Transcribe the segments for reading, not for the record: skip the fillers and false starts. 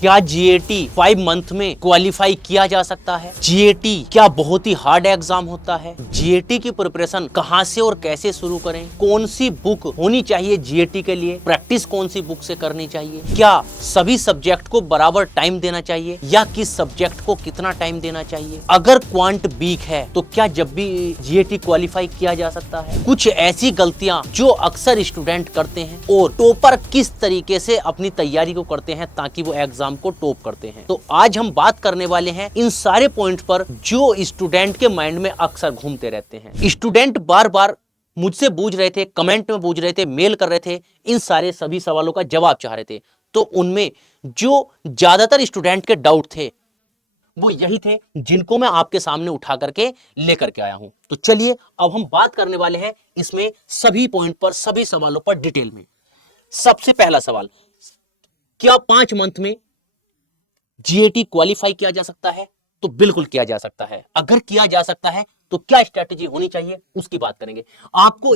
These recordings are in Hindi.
क्या जीएटी 5 मंथ में क्वालिफाई किया जा सकता है? जीएटी क्या बहुत ही हार्ड एग्जाम होता है? जीएटी की प्रिपरेशन कहां से और कैसे शुरू करें? कौन सी बुक होनी चाहिए जीएटी के लिए? प्रैक्टिस कौन सी बुक से करनी चाहिए? क्या सभी सब्जेक्ट को बराबर टाइम देना चाहिए या किस सब्जेक्ट को कितना टाइम देना चाहिए? अगर क्वांट वीक है तो क्या जब भी जीएटी क्वालिफाई किया जा सकता है? कुछ ऐसी गलतियां जो अक्सर स्टूडेंट करते हैं और टॉपर किस तरीके से अपनी तैयारी को करते हैं ताकि वो एग्जाम को टॉप करते हैं। तो आज हम बात करने वाले हैं इन सारे पॉइंट पर जो स्टूडेंट के माइंड में अक्सर घूमते रहते हैं। स्टूडेंट बार बार मुझसे पूछ रहे थे, कमेंट में पूछ रहे थे, मेल कर रहे थे, इन सारे सभी सवालों का जवाब चाह रहे थे। तो उनमें जो ज्यादातर स्टूडेंट के डाउट थे वो यही थे जिनको मैं आपके सामने उठा करके लेकर के आया हूं। तो चलिए अब हम बात करने वाले हैं इसमें सभी पॉइंट पर, सभी सवालों पर डिटेल में। सबसे पहला सवाल, क्या 5 मंथ में जीएटी क्वालिफाई किया जा सकता है? तो बिल्कुल किया जा सकता है। अगर किया जा सकता है तो क्या स्ट्रेटेजी होनी चाहिए उसकी बात करेंगे। आपको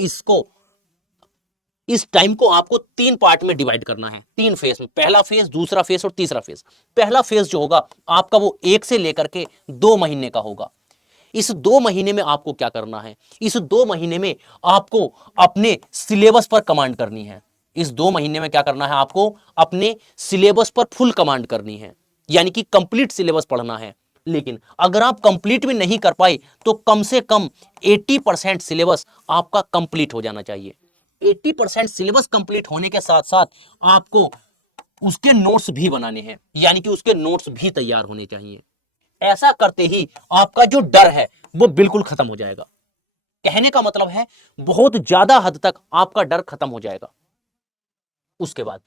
इस टाइम को आपको 3 पार्ट में डिवाइड करना है, 3 फेज में। पहला फेज, दूसरा फेज और तीसरा फेज। पहला फेज जो होगा आपका वो 1 से लेकर के 2 महीने का होगा। इस 2 महीने में आपको क्या करना है? इस 2 महीने में आपको अपने सिलेबस पर कमांड करनी है। इस 2 महीने में क्या करना है? आपको अपने सिलेबस पर फुल कमांड करनी है, यानी कि कंप्लीट सिलेबस पढ़ना है। लेकिन अगर आप कंप्लीट भी नहीं कर पाए तो कम से कम 80% सिलेबस आपका कंप्लीट हो जाना चाहिए। 80% सिलेबस कंप्लीट होने के साथ साथ आपको उसके नोट्स भी बनाने हैं, यानी कि उसके नोट्स भी तैयार होने चाहिए। ऐसा करते ही आपका जो डर है वो बिल्कुल खत्म हो जाएगा। कहने का मतलब है बहुत ज्यादा हद तक आपका डर खत्म हो जाएगा। उसके बाद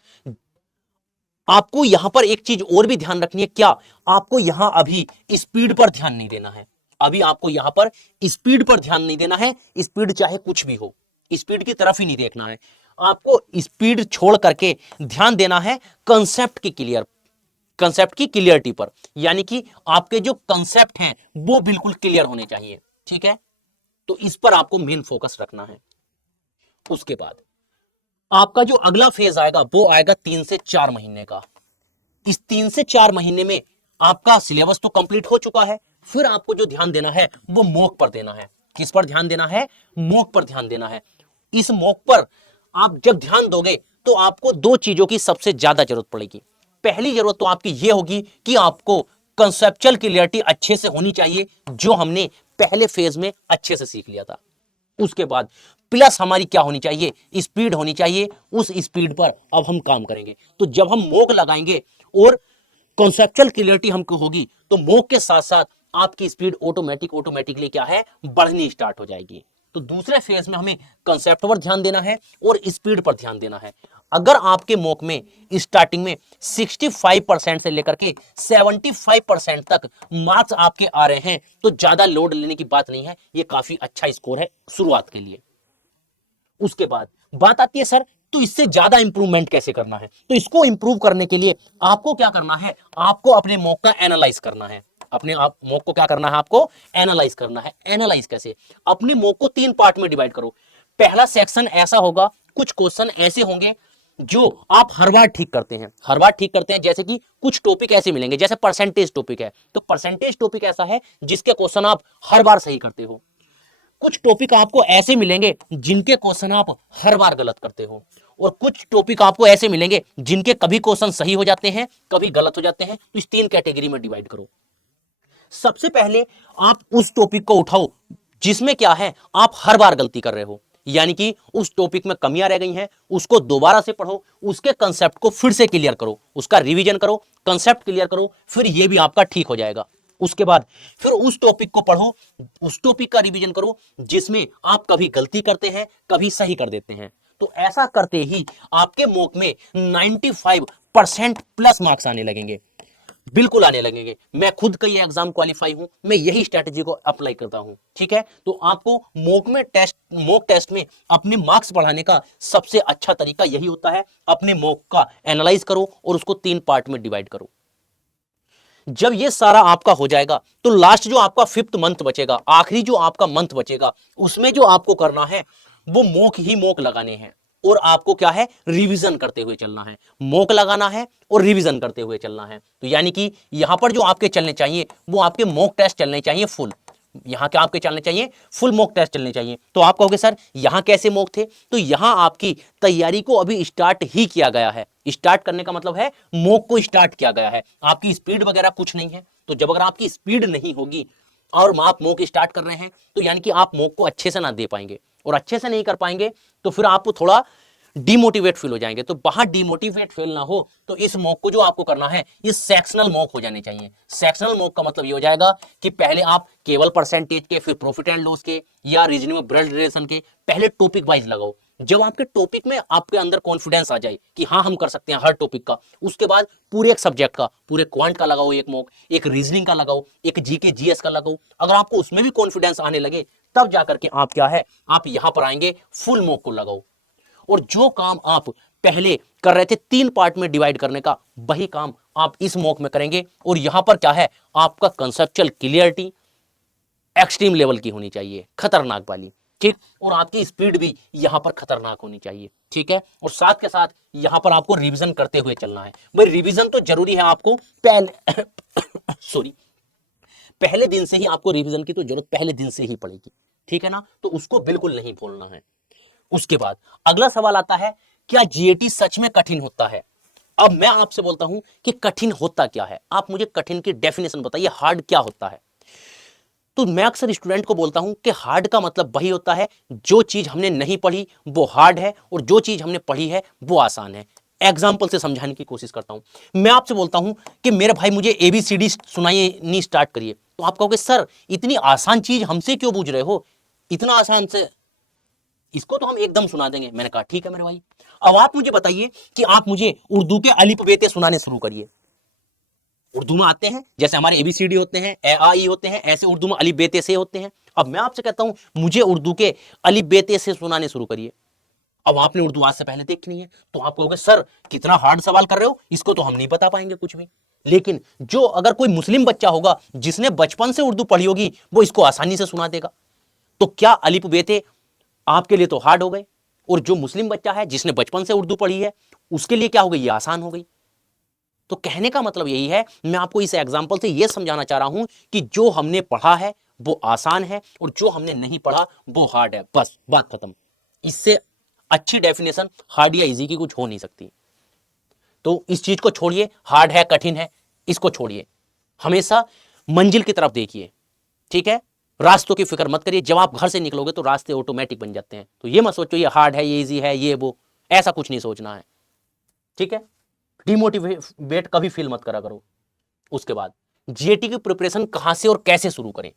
आपको यहां पर एक चीज और भी ध्यान रखनी है। क्या आपको यहां अभी स्पीड पर ध्यान नहीं देना है? अभी आपको यहां पर स्पीड पर ध्यान नहीं देना है। स्पीड चाहे कुछ भी हो, स्पीड की तरफ ही नहीं देखना है। आपको स्पीड छोड़ करके ध्यान देना है कंसेप्ट की क्लियरिटी पर, यानी कि आपके जो कंसेप्ट हैं वो बिल्कुल क्लियर होने चाहिए। ठीक है, तो इस पर आपको मेन फोकस रखना है। उसके बाद आपका जो अगला फेज आएगा वो आएगा 3 से 4 महीने का। इस 3 से 4 महीने में आपका सिलेबस तो कंप्लीट हो चुका है। फिर आपको जो ध्यान देना है वो मॉक पर देना है। किस पर ध्यान देना है? मॉक पर ध्यान देना है। इस मॉक पर आप जब ध्यान दोगे तो आपको 2 चीजों की सबसे ज्यादा जरूरत पड़ेगी। पहली जरूरत तो आपकी यह होगी कि आपको कंसेप्चुअल क्लियरिटी अच्छे से होनी चाहिए, जो हमने पहले फेज में अच्छे से सीख लिया था। उसके बाद प्लस हमारी क्या होनी चाहिए? स्पीड होनी चाहिए। उस स्पीड पर अब हम काम करेंगे। तो जब हम मॉक लगाएंगे और कॉन्सेप्चुअल क्लियरिटी हमको होगी तो मॉक के साथ साथ आपकी स्पीड ऑटोमेटिकली क्या है? बढ़नी स्टार्ट हो जाएगी। तो दूसरे फेज में हमें कंसेप्ट पर ध्यान देना है और स्पीड पर ध्यान देना है। अगर आपके मॉक में स्टार्टिंग में 65% से लेकर के 75% तक मार्क्स आपके आ रहे हैं तो ज्यादा लोड लेने की बात नहीं है। ये काफी अच्छा स्कोर है शुरुआत के लिए। उसके बाद बात आती है, सर तो इससे ज्यादा इंप्रूवमेंट कैसे करना है? तो इसको इंप्रूव करने के लिए आपको क्या करना है? आपको अपने मॉक का एनालाइज करना है। अपने आप मॉक को क्या करना है? आपको एनालाइज करना है। एनालाइज कैसे? अपने मॉक को 3 पार्ट में डिवाइड करो। पहला सेक्शन ऐसा होगा, कुछ क्वेश्चन ऐसे होंगे जो आप हर बार ठीक करते हैं। जैसे कि कुछ टॉपिक ऐसे मिलेंगे, जैसे परसेंटेज टॉपिक है तो परसेंटेज टॉपिक ऐसा है जिसके क्वेश्चन आप हर बार सही करते हो। कुछ टॉपिक आपको ऐसे मिलेंगे जिनके क्वेश्चन आप हर बार गलत करते हो, और कुछ टॉपिक आपको ऐसे मिलेंगे जिनके कभी क्वेश्चन सही हो जाते हैं, कभी गलत हो जाते हैं। तो इस 3 कैटेगरी में डिवाइड करो। सबसे पहले आप उस टॉपिक को उठाओ जिसमें क्या है, आप हर बार गलती कर रहे हो, यानी कि उस टॉपिक में कमियां रह गई हैं, उसको दोबारा से पढ़ो, उसके कंसेप्ट को फिर से क्लियर करो, उसका रिवीजन करो, कंसेप्ट क्लियर करो, फिर ये भी आपका ठीक हो जाएगा। उसके बाद फिर उस टॉपिक को पढ़ो, उस टॉपिक का रिवीजन करो जिसमें आप कभी गलती करते हैं, कभी सही कर देते हैं। तो ऐसा करते ही आपके मॉक में 95% प्लस मार्क्स आने लगेंगे, बिल्कुल आने लगेंगे। मैं खुद कई एग्जाम क्वालिफाई हूं, मैं यही स्ट्रेटजी को अप्लाई करता हूं। ठीक है, तो आपको मॉक टेस्ट में अपने मार्क्स बढ़ाने का सबसे अच्छा तरीका यही होता है, अपने मॉक का एनालाइज करो और उसको 3 पार्ट में डिवाइड करो। जब ये सारा आपका हो जाएगा तो लास्ट जो आपका 5th मंथ बचेगा, आखिरी जो आपका मंथ बचेगा, उसमें जो आपको करना है वो मॉक ही मॉक लगाने हैं। और आपको क्या है, रिवीजन करते हुए चलना है, मॉक लगाना है और रिवीजन करते हुए चलना है। तो यानी कि यहां पर जो आपके चलने चाहिए वो आपके मॉक टेस्ट चलने चाहिए फुल, यहां क्या आपके चलने चाहिए, फुल मॉक टेस्ट चलने चाहिए। तो आप कहोगे सर यहां कैसे मॉक थे, तो यहां आपकी तैयारी को अभी स्टार्ट ही किया गया है। स्टार्ट करने का मतलब है मॉक को स्टार्ट किया गया है, आपकी स्पीड वगैरह कुछ नहीं है। तो जब अगर आपकी स्पीड नहीं होगी और आप मॉक स्टार्ट कर रहे हैं तो यानी कि आप मॉक को अच्छे से ना दे पाएंगे, और अच्छे से नहीं कर पाएंगे तो फिर आपको थोड़ा डिमोटिवेट फील हो जाएंगे। तो बाहर डिमोटिवेट फील ना हो तो इस मॉक को जो आपको करना है ये सेक्शनल मॉक हो जाने चाहिए। सेक्शनल मॉक का मतलब ये हो जाएगा कि पहले आप केवल परसेंटेज के, फिर प्रॉफिट एंड लॉस के या रीजनिंग में ब्लड रिलेशन के, पहले टॉपिक वाइज लगाओ। जब आपके टॉपिक में आपके अंदर कॉन्फिडेंस आ जाए कि हाँ हम कर सकते हैं हर टॉपिक का, उसके बाद पूरे एक सब्जेक्ट का, पूरे क्वांट का लगाओ एक मॉक, एक रीजनिंग का लगाओ, एक जीके जीएस का लगाओ। अगर आपको उसमें भी कॉन्फिडेंस आने लगे तब जाकर के आप क्या है, आप यहां पर आएंगे फुल मॉक को लगाओ। और जो काम आप पहले कर रहे थे 3 पार्ट में डिवाइड करने का, वही काम आप इस मॉक में करेंगे। और यहां पर क्या है, आपका कंसेप्चुअल क्लियरिटी एक्सट्रीम लेवल की होनी चाहिए, खतरनाक वाली, ठीक। और आपकी स्पीड भी यहां पर खतरनाक होनी चाहिए, ठीक है। और साथ के साथ यहां पर आपको रिवीजन करते हुए चलना है। भाई रिवीजन तो जरूरी है, आपको पहले सॉरी पहले दिन से ही आपको रिवीजन की तो जरूरत पहले दिन से ही पड़ेगी, ठीक है ना। तो उसको बिल्कुल नहीं भूलना है। उसके बाद अगला सवाल आता है, क्या जीएटी सच में कठिन होता है। अब मैं आपसे बोलता हूं कि कठिन होता क्या है, आप मुझे कठिन की डेफिनेशन बताइए, हार्ड क्या होता है। तो मैं अक्सर स्टूडेंट को बोलता हूं कि हार्ड का मतलब वही होता है जो चीज हमने नहीं पढ़ी वो हार्ड है, और जो चीज हमने पढ़ी है वो आसान है। एग्जाम्पल से समझाने की कोशिश करता हूं। मैं आपसे बोलता हूं कि मेरे भाई मुझे एबीसीडी सुनाइए, नहीं स्टार्ट करिए, तो आप कहोगे सर इतनी आसान चीज हमसे क्यों पूछ रहे हो, इतना आसान से इसको तो हम एकदम सुना देंगे। मैंने कहा ठीक है मेरे भाई, अब आप मुझे बताइए कि आप मुझे उर्दू के अलिफ बेते सुनाने शुरू करिए। उर्दू में आते हैं जैसे हमारे एबीसीडी होते हैं, ए आ ई होते हैं, ऐसे उर्दू में अलिफ बेते से होते हैं। अब मैं आपसे कहता हूं मुझे उर्दू के अलिफ बेते से सुनाने शुरू करिए। अब आपने उर्दू आज से पहले देखी नहीं है तो आप कहोगे सर कितना हार्ड सवाल कर रहे हो, इसको तो हम नहीं बता पाएंगे कुछ भी। लेकिन जो अगर कोई मुस्लिम बच्चा होगा जिसने बचपन से उर्दू पढ़ी होगी वो इसको आसानी से सुना देगा। तो क्या अलिफ बेते आपके लिए तो हार्ड हो गए, और जो मुस्लिम बच्चा है जिसने बचपन से उर्दू पढ़ी है उसके लिए क्या हो गई, ये आसान हो गई। तो कहने का मतलब यही है, मैं आपको इस एग्जांपल से यह समझाना चाह रहा हूं कि जो हमने पढ़ा है वो आसान है और जो हमने नहीं पढ़ा वो हार्ड है, बस बात खत्म। इससे अच्छी डेफिनेशन हार्ड या इजी की कुछ हो नहीं सकती। तो इस चीज को छोड़िए, हार्ड है कठिन है इसको छोड़िए, हमेशा मंजिल की तरफ देखिए, ठीक है। रास्तों की फिक्र मत करिए, जब आप घर से निकलोगे तो रास्ते ऑटोमेटिक बन जाते हैं। तो ये मत सोचो ये हार्ड है, ये इजी है, ये वो, ऐसा कुछ नहीं सोचना है, ठीक है। डिमोटिवेट कभी फील मत करा करो। उसके बाद जीएटी की प्रिपरेशन कहां से और कैसे शुरू करें।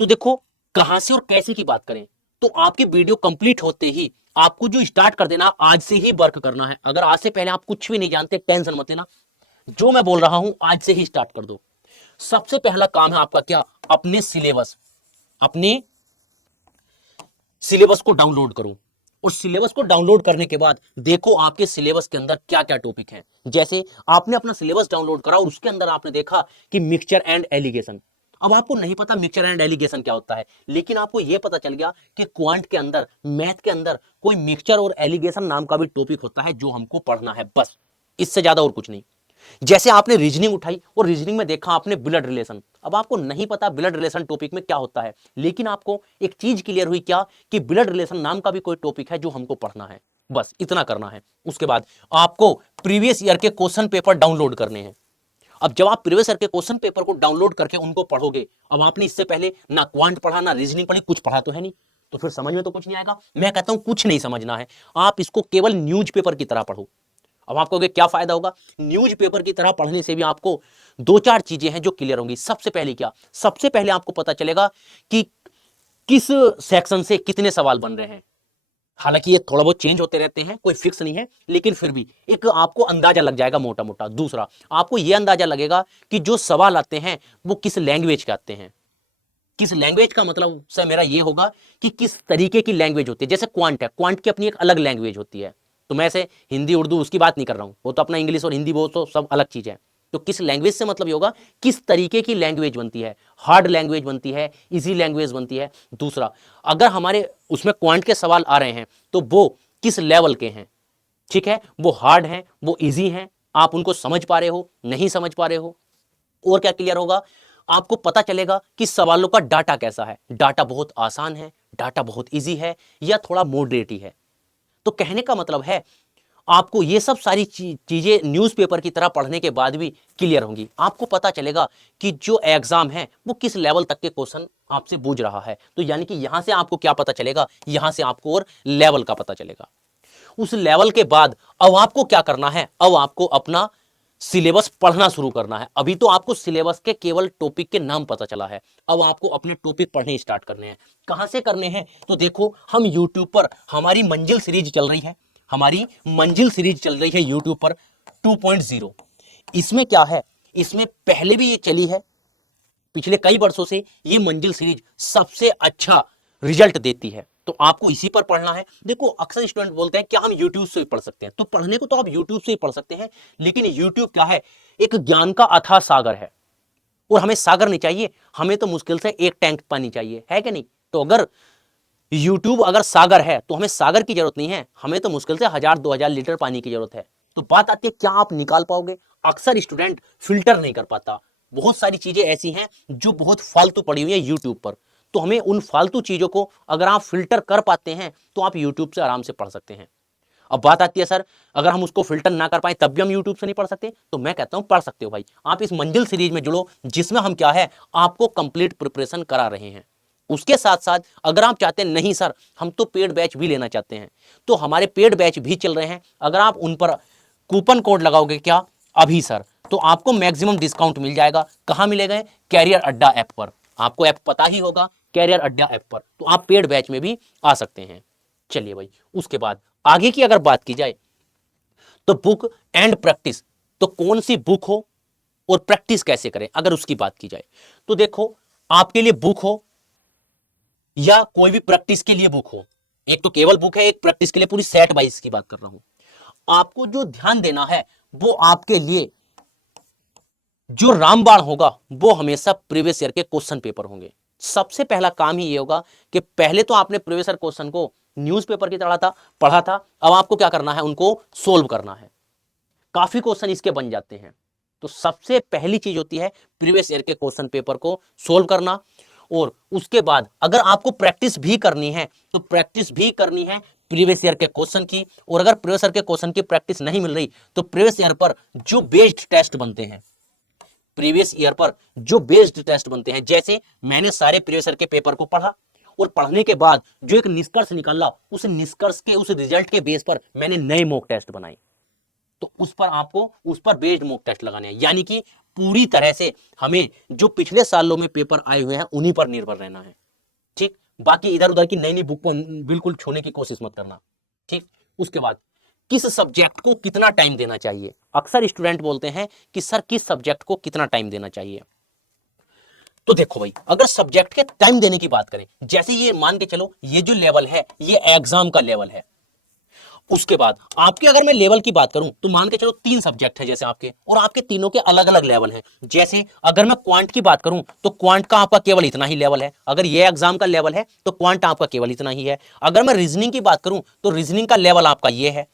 तो देखो कहां से और कैसे की बात करें तो आपकी वीडियो कंप्लीट होते ही आपको जो स्टार्ट कर देना, आज से ही वर्क करना है। अगर आज से पहले आप कुछ भी नहीं जानते टेंशन मत लेना, जो मैं बोल रहा हूं आज से ही स्टार्ट कर दो। सबसे पहला काम है आपका क्या, अपने सिलेबस को डाउनलोड करो। और सिलेबस को डाउनलोड करने के बाद देखो आपके सिलेबस के अंदर क्या क्या टॉपिक हैं। जैसे आपने अपना सिलेबस डाउनलोड करा और उसके अंदर आपने देखा कि मिक्सचर एंड एलिगेशन। अब आपको नहीं पता मिक्सचर एंड एलिगेशन क्या होता है, लेकिन आपको यह पता चल गया कि क्वांट के अंदर, मैथ के अंदर कोई मिक्सचर और एलिगेशन नाम का भी टॉपिक होता है जो हमको पढ़ना है, बस इससे ज्यादा और कुछ नहीं। जैसे आपने रीजनिंग उठाई और रीजनिंग में देखा आपने ब्लड रिलेशन। अब आपको नहीं पता ब्लड रिलेशन टॉपिक में क्या होता है, लेकिन आपको एक चीज क्लियर हुई क्या कि ब्लड रिलेशन नाम का भी कोई टॉपिक है जो हमको पढ़ना है, बस इतना करना है। उसके बाद आपको प्रीवियस ईयर के क्वेश्चन पेपर डाउनलोड करने हैं। अब जब आप प्रीवियस ईयर के क्वेश्चन पेपर को डाउनलोड करके उनको पढ़ोगे, अब आपने इससे पहले ना क्वांट पढ़ा ना रीजनिंग पढ़ी, कुछ पढ़ा तो है नहीं, तो फिर समझ में तो कुछ नहीं आएगा। मैं कहता हूं कुछ नहीं समझना है, आप इसको केवल न्यूज़पेपर की तरह पढ़ो। अब आपको क्या फायदा होगा, न्यूज़पेपर की तरह पढ़ने से भी आपको 2-4 चीजें हैं जो क्लियर होंगी। सबसे पहले क्या, सबसे पहले आपको पता चलेगा कि किस सेक्शन से कितने सवाल बन रहे हैं। हालांकि ये थोड़ा बहुत चेंज होते रहते हैं, कोई फिक्स नहीं है, लेकिन फिर भी एक आपको अंदाजा लग जाएगा मोटा मोटा। दूसरा आपको यह अंदाजा लगेगा कि जो सवाल आते हैं वो किस लैंग्वेज के आते हैं। किस लैंग्वेज का मतलब सर मेरा ये होगा कि किस तरीके की लैंग्वेज होती है। जैसे क्वांट है, क्वांट की अपनी एक अलग लैंग्वेज होती है, तो मैं ऐसे हिंदी उर्दू उसकी बात नहीं कर रहा हूं, वो तो अपना इंग्लिश और हिंदी वो तो सब अलग चीज है। तो किस लैंग्वेज से मतलब ये होगा किस तरीके की लैंग्वेज बनती है, हार्ड लैंग्वेज बनती है, इजी लैंग्वेज बनती है। दूसरा अगर हमारे उसमें क्वांट के सवाल आ रहे हैं तो वो किस लेवल के हैं, ठीक है, वो हार्ड हैं, वो इजी हैं, आप उनको समझ पा रहे हो, नहीं समझ पा रहे हो। और क्या क्लियर होगा, आपको पता चलेगा कि सवालों का डाटा कैसा है, डाटा बहुत आसान है, डाटा बहुत इजी है, या थोड़ा मॉडरेट ही है। तो कहने का मतलब है आपको ये सब सारी चीजें न्यूज़पेपर की तरह पढ़ने के बाद भी क्लियर होंगी। आपको पता चलेगा कि जो एग्जाम है वो किस लेवल तक के क्वेश्चन आपसे पूछ रहा है। तो यानी कि यहां से आपको क्या पता चलेगा, यहां से आपको और लेवल का पता चलेगा। उस लेवल के बाद अब आपको क्या करना है, अब आपको अपना सिलेबस पढ़ना शुरू करना है। अभी तो आपको सिलेबस के केवल टॉपिक के नाम पता चला है, अब आपको अपने टॉपिक पढ़ने स्टार्ट करने हैं। कहां से करने हैं, तो देखो हम यूट्यूब पर हमारी मंजिल सीरीज चल रही है, हमारी मंजिल सीरीज चल रही है यूट्यूब पर 2.0। इसमें क्या है, इसमें पहले भी ये चली है, पिछले कई वर्षों से ये मंजिल सीरीज सबसे अच्छा रिजल्ट देती है। तो आपको इसी पर पढ़ना है। देखो अक्सर स्टूडेंट बोलते हैं क्या हम YouTube से ही पढ़ सकते हैं, तो पढ़ने को तो आप YouTube से ही पढ़ सकते हैं, लेकिन YouTube क्या है, एक ज्ञान का अथाह सागर है। और हमें सागर नहीं चाहिए, हमें तो मुश्किल से एक टैंक पानी चाहिए, है कि नहीं। तो अगर YouTube अगर सागर है तो हमें सागर की जरूरत नहीं है, हमें तो मुश्किल से 1000-2000 लीटर पानी की जरूरत है। तो बात आती है क्या आप निकाल पाओगे। अक्सर स्टूडेंट फिल्टर नहीं कर पाता, बहुत सारी चीजें ऐसी हैं जो बहुत फालतू पड़ी हुई है यूट्यूब पर। तो हमें उन फालतू चीजों को अगर आप फिल्टर कर पाते हैं तो आप यूट्यूब से आराम से पढ़ सकते हैं। अब बात आती है सर अगर हम उसको फिल्टर ना कर पाए तब भी हम यूट्यूब से नहीं पढ़ सकते, तो मैं कहता हूं पढ़ सकते हो भाई। आप इस मंजिल सीरीज में जुड़ो जिसमें हम क्या है आपको कंप्लीट प्रिपरेशन करा रहे हैं। उसके साथ साथ अगर आप चाहते हैं नहीं सर हम तो पेड बैच भी लेना चाहते हैं, तो हमारे पेड बैच भी चल रहे हैं। अगर आप उन पर कूपन कोड लगाओगे क्या अभी सर, तो आपको मैक्सिमम डिस्काउंट मिल जाएगा। कहां मिलेगा, कैरियर अड्डा ऐप पर। आपको ऐप पता ही होगा, कैरियर अड्डा ऐप पर, तो आप पेड बैच में भी आ सकते हैं। चलिए भाई, उसके बाद आगे की अगर बात की जाए तो बुक एंड प्रैक्टिस, तो कौन सी बुक हो और प्रैक्टिस कैसे करें, अगर उसकी बात की जाए तो देखो आपके लिए बुक हो या कोई भी प्रैक्टिस के लिए बुक हो, एक तो केवल बुक है, एक प्रैक्टिस के लिए पूरी सेट वाइज की बात कर रहा हूं, आपको जो ध्यान देना है वो आपके लिए जो रामबाण होगा वो हमेशा प्रीवियस ईयर के क्वेश्चन पेपर होंगे। सबसे पहला काम ही ये होगा कि पहले तो आपने प्रीवियस ईयर क्वेश्चन को न्यूज़पेपर की तरह पढ़ा था, अब आपको क्या करना है, उनको सोल्व करना है। काफी क्वेश्चन इसके बन जाते हैं। तो सबसे पहली चीज होती है प्रीवियस ईयर के क्वेश्चन पेपर को सोल्व करना। और उसके बाद अगर आपको प्रैक्टिस भी करनी है तो प्रैक्टिस भी करनी है प्रीवियस ईयर के क्वेश्चन की। और अगर प्रीवियस ईयर के क्वेश्चन की प्रैक्टिस नहीं मिल रही तो प्रीवियस ईयर पर जो बेस्ड टेस्ट बनते हैं, प्रीवियस ईयर पर जो बेस्ड टेस्ट बनते हैं, जैसे मैंने सारे प्रीवियस ईयर के पेपर को पढ़ा और पढ़ने के बाद जो एक निष्कर्ष निकाला, उस निष्कर्ष के उस रिजल्ट के बेस पर मैंने नए मॉक टेस्ट बनाए, तो उस पर आपको उस पर बेस्ड मॉक टेस्ट लगाने हैं। यानी कि पूरी तरह से हमें जो पिछले सालों में पेपर आए हुए हैं उन्हीं पर निर्भर रहना है, ठीक। बाकी इधर उधर की नई नई बुक को बिल्कुल छूने की कोशिश मत करना, ठीक। उसके बाद किस सब्जेक्ट को कितना टाइम देना चाहिए, अक्सर स्टूडेंट बोलते हैं कि सर किस सब्जेक्ट को कितना टाइम देना चाहिए। तो देखो भाई अगर सब्जेक्ट के टाइम देने की बात करें, जैसे ये मान के चलो ये जो लेवल है ये एग्जाम का लेवल है। उसके बाद आपके अगर मैं लेवल की बात करूं तो मान के चलो 3 सब्जेक्ट है जैसे आपके, और आपके तीनों के अलग अलग लेवल हैं। जैसे अगर मैं क्वांट की बात करूं तो क्वांट का आपका केवल इतना ही लेवल है, अगर ये एग्जाम का लेवल है तो क्वांट आपका केवल इतना ही है। अगर मैं रीजनिंग की बात करूं तो रीजनिंग का लेवल आपका ये है,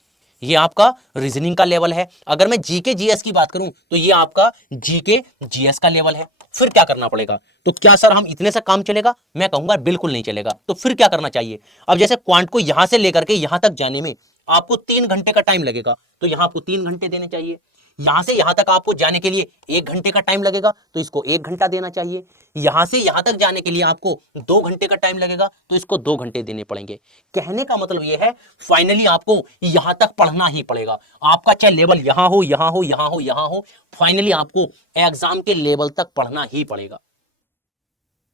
ये आपका रीजनिंग का लेवल है। अगर मैं जीके जीएस की बात करूं तो ये आपका जीके जीएस का लेवल है। फिर क्या करना पड़ेगा, तो क्या सर हम इतने से काम चलेगा, मैं कहूंगा बिल्कुल नहीं चलेगा। तो फिर क्या करना चाहिए, अब जैसे क्वांट को यहां से लेकर के यहां तक जाने में आपको 3 घंटे का टाइम लगेगा, तो यहां आपको 3 घंटे देने चाहिए। यहां से यहां तक आपको जाने के लिए 1 घंटे का टाइम लगेगा, तो इसको 1 घंटा देना चाहिए। यहां से यहां तक जाने के लिए आपको 2 घंटे का टाइम लगेगा, तो इसको 2 घंटे देने पड़ेंगे। कहने का मतलब यह है फाइनली आपको यहां तक पढ़ना ही पड़ेगा। आपका चाहे लेवल यहां हो यहां हो यहां हो यहां हो, फाइनली आपको एग्जाम के लेवल तक पढ़ना ही पड़ेगा,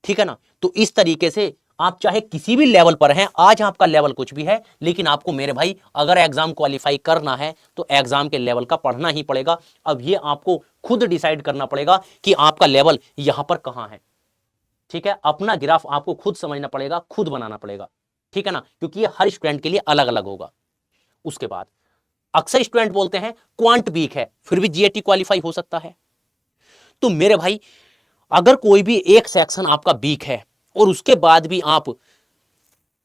ठीक है ना। तो इस तरीके से आप चाहे किसी भी लेवल पर हैं, आज आपका लेवल कुछ भी है, लेकिन आपको मेरे भाई अगर एग्जाम क्वालिफाई करना है तो एग्जाम के लेवल का पढ़ना ही पड़ेगा। अब ये आपको खुद डिसाइड करना पड़ेगा कि आपका लेवल यहां पर कहां है, ठीक है। अपना ग्राफ आपको खुद समझना पड़ेगा, खुद बनाना पड़ेगा, ठीक है ना, क्योंकि ये हर स्टूडेंट के लिए अलग अलग होगा। उसके बाद अक्सर स्टूडेंट बोलते हैं क्वांट वीक है फिर भी जीएटी क्वालिफाई हो सकता है। तो मेरे भाई अगर कोई भी एक सेक्शन आपका वीक है और उसके बाद भी आप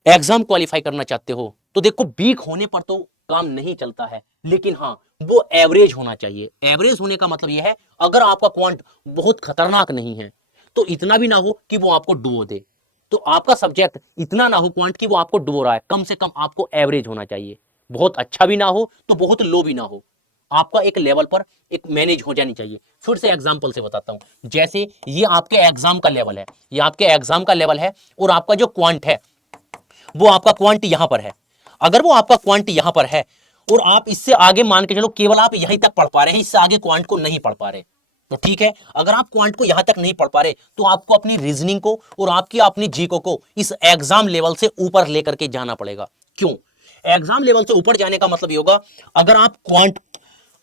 एग्जाम क्वालिफाई करना चाहते हो तो देखो वीक होने पर तो काम नहीं चलता है, लेकिन हाँ वो एवरेज होना चाहिए। एवरेज होने का मतलब यह है अगर आपका क्वांट बहुत खतरनाक नहीं है तो इतना भी ना हो कि वो आपको डुबो दे, तो आपका सब्जेक्ट इतना ना हो क्वांट कि वो आपको डुबो रहा है, कम से कम आपको एवरेज होना चाहिए। बहुत अच्छा भी ना हो तो बहुत लो भी ना हो, आपका एक लेवल पर एक मैनेज हो जानी चाहिए। फिर से एग्जांपल से बताता हूं, जैसे ये आपके एग्जाम का लेवल है, ये आपके एग्जाम का लेवल है और आपका जो क्वांट है वो आपका क्वांट यहां पर है। अगर वो आपका क्वांट यहां पर है और आप इससे आगे मान के चलो केवल आप यहीं तक पढ़ पा रहे हैं, इससे आगे क्वांट को नहीं पढ़ पा रहे, तो ठीक है। अगर आप क्वांट को यहां तक नहीं पढ़ पा रहे तो आपको अपनी रीजनिंग को और आपकी अपनी जीको को इस एग्जाम लेवल से ऊपर लेकर के जाना पड़ेगा। क्यों? एग्जाम लेवल से ऊपर जाने का मतलब ये होगा अगर आप क्वांट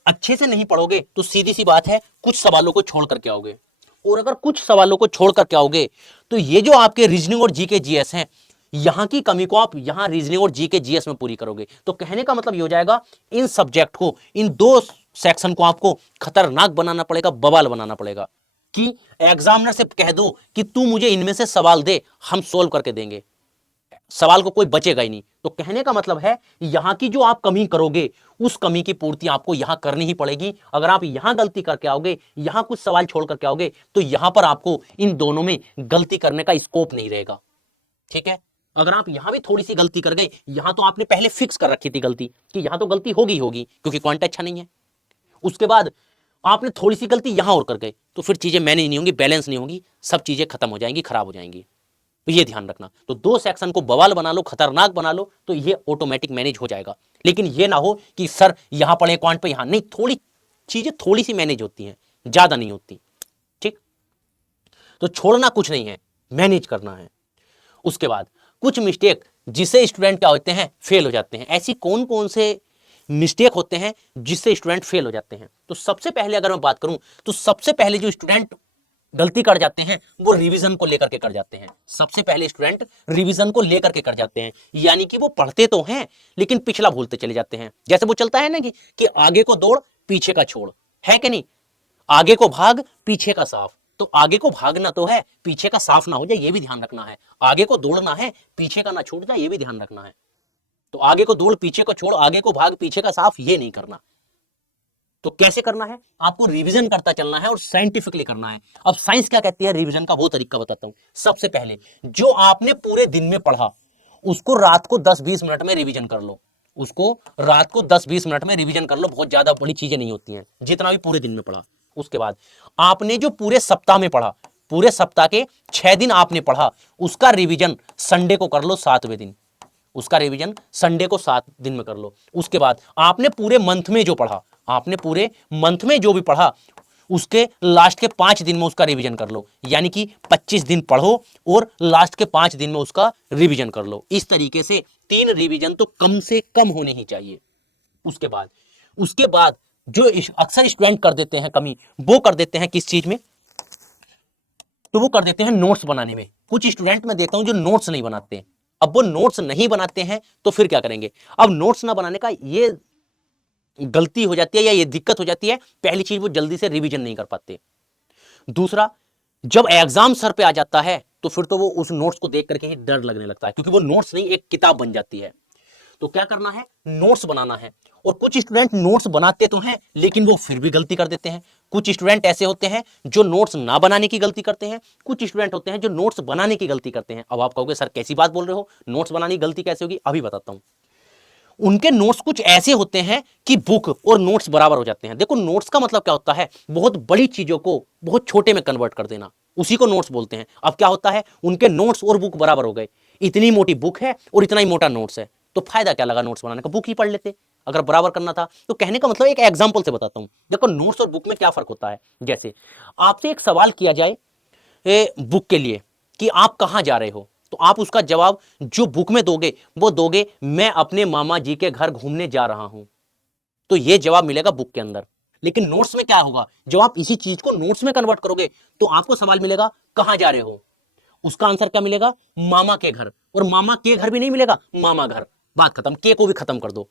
अच्छे से नहीं पढ़ोगे तो सीधी सी बात है कुछ सवालों को छोड़ करके आओगे, और अगर कुछ सवालों को छोड़ करके आओगे तो ये जो आपके रीजनिंग और जीके जीएस हैं, यहां की कमी को आप यहां रीजनिंग और जीके जीएस में पूरी करोगे। तो कहने का मतलब ये हो जाएगा इन सब्जेक्ट को, इन दो सेक्शन को आपको खतरनाक बनाना पड़ेगा, बवाल बनाना पड़ेगा कि एग्जामिनर से कह दो कि तू मुझे इनमें से सवाल दे, हम सोल्व करके देंगे, सवाल को कोई बचेगा ही नहीं। तो कहने का मतलब है यहां की जो आप कमी करोगे उस कमी की पूर्ति आपको यहां करनी ही पड़ेगी। अगर आप यहां गलती करके आओगे, यहां कुछ सवाल छोड़ करके आओगे, तो यहां पर आपको इन दोनों में गलती करने का स्कोप नहीं रहेगा, ठीक है। अगर आप यहां भी थोड़ी सी गलती कर गए, यहां तो आपने पहले फिक्स कर रखी थी गलती कि यहां तो गलती होगी होगी क्योंकि क्वांट अच्छा नहीं है, उसके बाद आपने थोड़ी सी गलती यहां और कर गए तो फिर चीजें मैनेज नहीं होंगी, बैलेंस नहीं होंगी, सब चीजें खत्म हो जाएंगी, खराब हो जाएंगी। तो ये ध्यान रखना। तो दो सेक्शन को बवाल बना लो, खतरनाक बना लो, तो ये ऑटोमेटिक मैनेज हो जाएगा। लेकिन ये ना हो कि सर यहां पढ़े क्वांट पे, यहां नहीं, थोड़ी चीजें थोड़ी सी मैनेज होती हैं, ज्यादा नहीं होती, ठीक। तो छोड़ना कुछ नहीं है, मैनेज करना है। उसके बाद कुछ मिस्टेक जिससे स्टूडेंट क्या होते हैं, फेल हो जाते हैं। ऐसी कौन कौन से मिस्टेक होते हैं जिससे स्टूडेंट फेल हो जाते हैं? तो सबसे पहले अगर मैं बात करूं तो सबसे पहले जो स्टूडेंट गलती कर जाते हैं वो रिवीजन को लेकर के कर जाते हैं। सबसे पहले स्टूडेंट रिवीजन को लेकर के कर जाते हैं, यानी कि वो पढ़ते तो हैं लेकिन पिछला भूलते चले जाते हैं। जैसे वो चलता है ना कि आगे को दौड़ पीछे का छोड़, है कि नहीं? आगे को भाग पीछे का साफ, तो आगे को भागना तो है, पीछे का साफ ना हो जाए ये भी ध्यान रखना है। आगे को दौड़ना है, पीछे का ना छूट जाए ये भी ध्यान रखना है। तो आगे को दौड़ पीछे को छोड़, आगे को भाग पीछे का साफ, ये नहीं करना। तो कैसे करना है? आपको रिवीजन करता चलना है और साइंटिफिकली करना है। अब साइंस क्या कहती है रिवीजन का, वो तरीका बताता हूं। सबसे पहले जो आपने पूरे दिन में पढ़ा उसको रात को 10-20 मिनट में रिवीजन कर लो, उसको रात को 10-20 मिनट में रिवीजन कर लो। बहुत ज्यादा बड़ी चीजें नहीं होती हैं, जितना भी पूरे दिन में पढ़ा। उसके बाद आपने जो पूरे सप्ताह में पढ़ा, पूरे सप्ताह के 6 दिन आपने पढ़ा, उसका रिवीजन संडे को कर लो 7वें दिन, उसका रिवीजन संडे को 7 दिन में कर लो। उसके बाद आपने पूरे मंथ में जो पढ़ा, आपने पूरे मंथ में जो भी पढ़ा उसके लास्ट के 5 दिन में उसका रिवीजन कर लो, यानी कि 25 दिन पढ़ो और लास्ट के 5 दिन में उसका रिवीजन कर लो। इस तरीके से 3 रिवीजन तो कम से कम होने ही चाहिए। उसके बाद जो अक्सर स्टूडेंट कर देते हैं कमी, वो कर देते हैं किस चीज में? तो वो कर देते हैं नोट्स बनाने में। कुछ स्टूडेंट मैं देखता हूं जो नोट्स नहीं बनाते। अब वो नोट्स नहीं बनाते हैं तो फिर क्या करेंगे? अब नोट्स ना बनाने का ये गलती हो जाती है या ये दिक्कत हो जाती है, पहली चीज वो जल्दी से रिवीजन नहीं कर पाते। दूसरा, जब एग्जाम सर पे आ जाता है तो फिर तो वो उस नोट्स को देख करके ही डर लगने लगता है, क्योंकि वो नोट्स नहीं एक किताब बन जाती है। तो क्या करना है? नोट्स बनाना है। और कुछ स्टूडेंट नोट्स बनाते तो हैं लेकिन वो फिर भी गलती कर देते हैं। कुछ स्टूडेंट ऐसे होते हैं जो नोट्स ना बनाने की गलती करते हैं, कुछ स्टूडेंट होते हैं जो नोट्स बनाने की गलती करते हैं। अब आप कहोगे सर कैसी बात बोल रहे हो, नोट्स बनाने की गलती कैसे होगी? अभी बताता हूं। उनके नोट्स कुछ ऐसे होते हैं कि बुक और नोट्स बराबर हो जाते हैं। देखो नोट्स का मतलब क्या होता है? बहुत बड़ी चीजों को बहुत छोटे में कन्वर्ट कर देना, उसी को नोट्स बोलते हैं। अब क्या होता है, उनके नोट्स और बुक बराबर हो गए, इतनी मोटी बुक है और इतना ही मोटा नोट्स है, तो फायदा क्या लगा नोट्स बनाने का? बुक ही पढ़ लेते अगर बराबर करना था। तो कहने का मतलब एक एग्जांपल से बताता हूं। देखो नोट्स और बुक में क्या फर्क होता है। जैसे आपसे एक सवाल किया जाए बुक के लिए कि आप कहां जा रहे हो, तो आप उसका जवाब जो बुक में दोगे वो दोगे मैं अपने मामा जी के घर घूमने जा रहा हूं, तो ये जवाब मिलेगा बुक के अंदर। लेकिन नोट्स में क्या होगा, जब आप इसी चीज को नोट्स में कन्वर्ट करोगे तो आपको सवाल मिलेगा कहां जा रहे हो, उसका आंसर क्या मिलेगा? मामा के घर। और मामा के घर भी नहीं मिलेगा, मामा घर, बात खत्म। के को भी खत्म कर दो,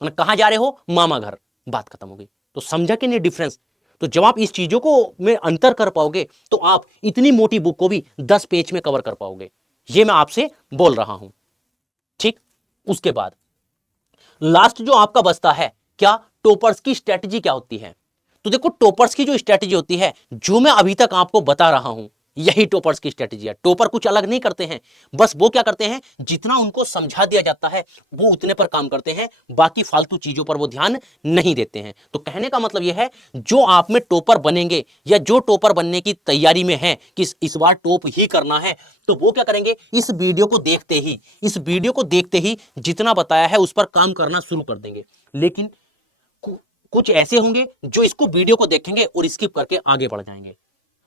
कहां जा रहे हो? मामा घर, बात खत्म हो गई। तो समझा कि नहीं डिफरेंस? तो जब आप इस चीजों को में अंतर कर पाओगे तो आप इतनी मोटी बुक को भी 10 पेज में कवर कर पाओगे। ये मैं आपसे बोल रहा हूं, ठीक। उसके बाद लास्ट जो आपका बचता है क्या, टॉपर्स की स्ट्रेटजी क्या होती है। तो देखो टॉपर्स की जो स्ट्रेटजी होती है, जो मैं अभी तक आपको बता रहा हूं, यही टॉपर्स की स्ट्रेटजी है। टॉपर कुछ अलग नहीं करते हैं, बस वो क्या करते हैं, जितना उनको समझा दिया जाता है वो उतने पर काम करते हैं, बाकी फालतू चीजों पर वो ध्यान नहीं देते हैं। तो कहने का मतलब यह है, जो आप में टॉपर बनेंगे या जो टॉपर बनने की तैयारी में है कि इस बार टॉप ही करना है, तो वो क्या करेंगे, इस वीडियो को देखते ही जितना बताया है उस पर काम करना शुरू कर देंगे। लेकिन कुछ ऐसे होंगे जो इसको वीडियो को देखेंगे और स्किप करके आगे बढ़ जाएंगे।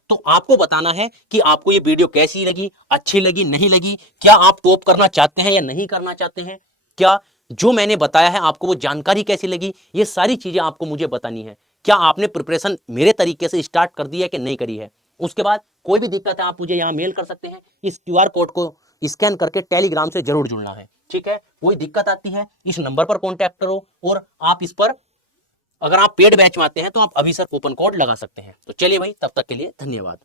तो आपको बताना है कि आपको ये वीडियो कैसी लगी, अच्छी लगी, नहीं लगी, क्या आप टॉप करना चाहते हैं या नहीं करना चाहते हैं, क्या जो मैंने बताया है आपको वो जानकारी कैसी लगी, ये सारी चीजें आपको मुझे बतानी है। क्या आपने प्रिपरेशन मेरे तरीके से स्टार्ट कर दी है कि नहीं करी है। उसके बाद कोई भी दिक्कत है आप मुझे यहाँ मेल कर सकते हैं, इस QR कोड को स्कैन करके टेलीग्राम से जरूर जुड़ना है, ठीक है। कोई दिक्कत आती है इस नंबर पर कॉन्टैक्ट करो, और आप इस पर अगर आप पेड बैच में आते हैं तो आप अभी सर कूपन कोड लगा सकते हैं। तो चलिए भाई, तब तक के लिए धन्यवाद।